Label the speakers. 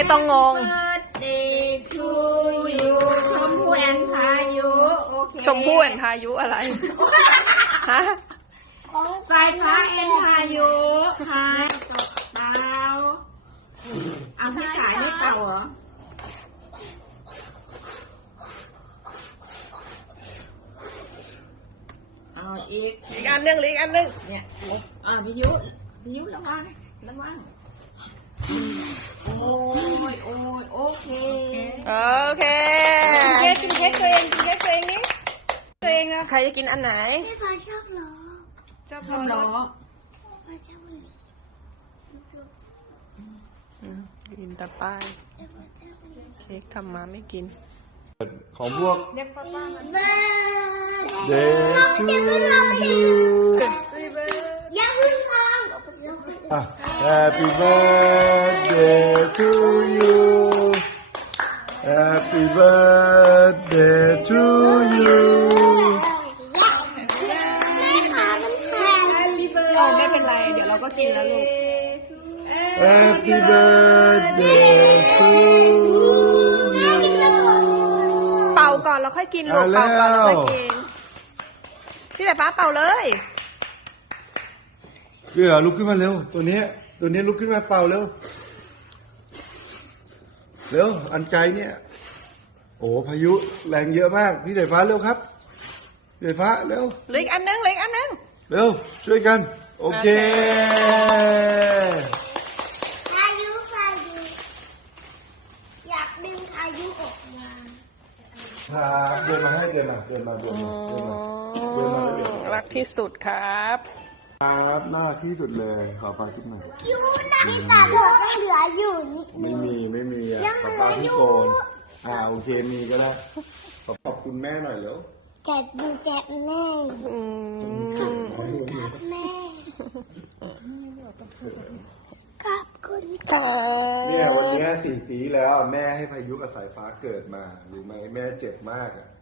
Speaker 1: ต้องงง
Speaker 2: Birthday to you ชมพู่แอนพายุโอเค
Speaker 1: ชมพู่แอนพายุอะไร ฮะ
Speaker 2: สายฟ้าแอนพายุค่ะตบเปล่าเอาที่สายไม่เป่าเหรอเอาอีก
Speaker 1: อีกอันหนึงอีกอันหนึง
Speaker 2: เนี่ยพิยุระวังโอ้ยโอเค
Speaker 1: โอเค
Speaker 2: กินเค้กตัวเองนี่ตัวเองนะ
Speaker 1: ใครจะกินอันไหน
Speaker 3: พี่ฟ้าชอบล้อ
Speaker 2: ชอบล้อ
Speaker 3: ฟ้าชอบอันนี้
Speaker 1: กินแต่ป้าย
Speaker 3: พี่ฟ้าชอบอันนี้
Speaker 1: เค้กทำมาไม่กิน
Speaker 4: ของพวก
Speaker 2: เรียกป้ามัน
Speaker 3: บ้า
Speaker 4: Day to you
Speaker 3: อย่าพึ่งทำ
Speaker 4: อ่ะ Happy birthday to you Happy birthday to you
Speaker 3: แม่ขามันแข็ง
Speaker 1: ไม่เป็นไร เดี๋ยวเราก็กินแล้วลูก
Speaker 4: Happy birthday to you
Speaker 1: เป่าก่อนแล้วค่อยกินลูก
Speaker 4: เอาแล้ว
Speaker 1: เป่าก่อนแล้วค่อยกิน พี่แต่ป้าเป่าเลย
Speaker 4: เกือลุกขึ้นมาเร็ว ตัวนี้ลุกขึ้นมาเป่าเร็ว อันไกลเนี่ย โอ้พายุแรงเยอะมาก พี่สายฟ้าเร็วครับพี่สายฟ้าเร็ว
Speaker 1: เหลืออีกอันหนึงเหลืออีกอันหนึง
Speaker 4: เร็ว ช่วยกัน โอเค
Speaker 3: พายุอยากดึงพายุออกมา
Speaker 4: เดินมาเดินมา
Speaker 1: รักที่สุดครับ
Speaker 4: ครับน่ารักที่สุดเลย ขอปลาคิดหน่อย
Speaker 3: ยูนะพี่ฟ้าบอกว่าเหลืออยู่นิดนึ
Speaker 4: ไม่
Speaker 3: ง
Speaker 4: มีอ่ะ
Speaker 3: ยัง
Speaker 4: ขอ
Speaker 3: เห
Speaker 4: ป
Speaker 3: ลื
Speaker 4: ลา
Speaker 3: อ
Speaker 4: ที่
Speaker 3: อยู่
Speaker 4: โกงโอเคมีก็ได้ขอบคุณแม่หน่อยเร็ว
Speaker 3: แกะดูแกะแม่
Speaker 1: อืม
Speaker 3: แม่ขอบคุณ
Speaker 1: ค่ะ
Speaker 4: เนี่ยวันนี้4 ปีแล้วแม่ให้พายุกับสายฟ้าเกิดมารู้ไหมแม่เจ็บมากอ่ะ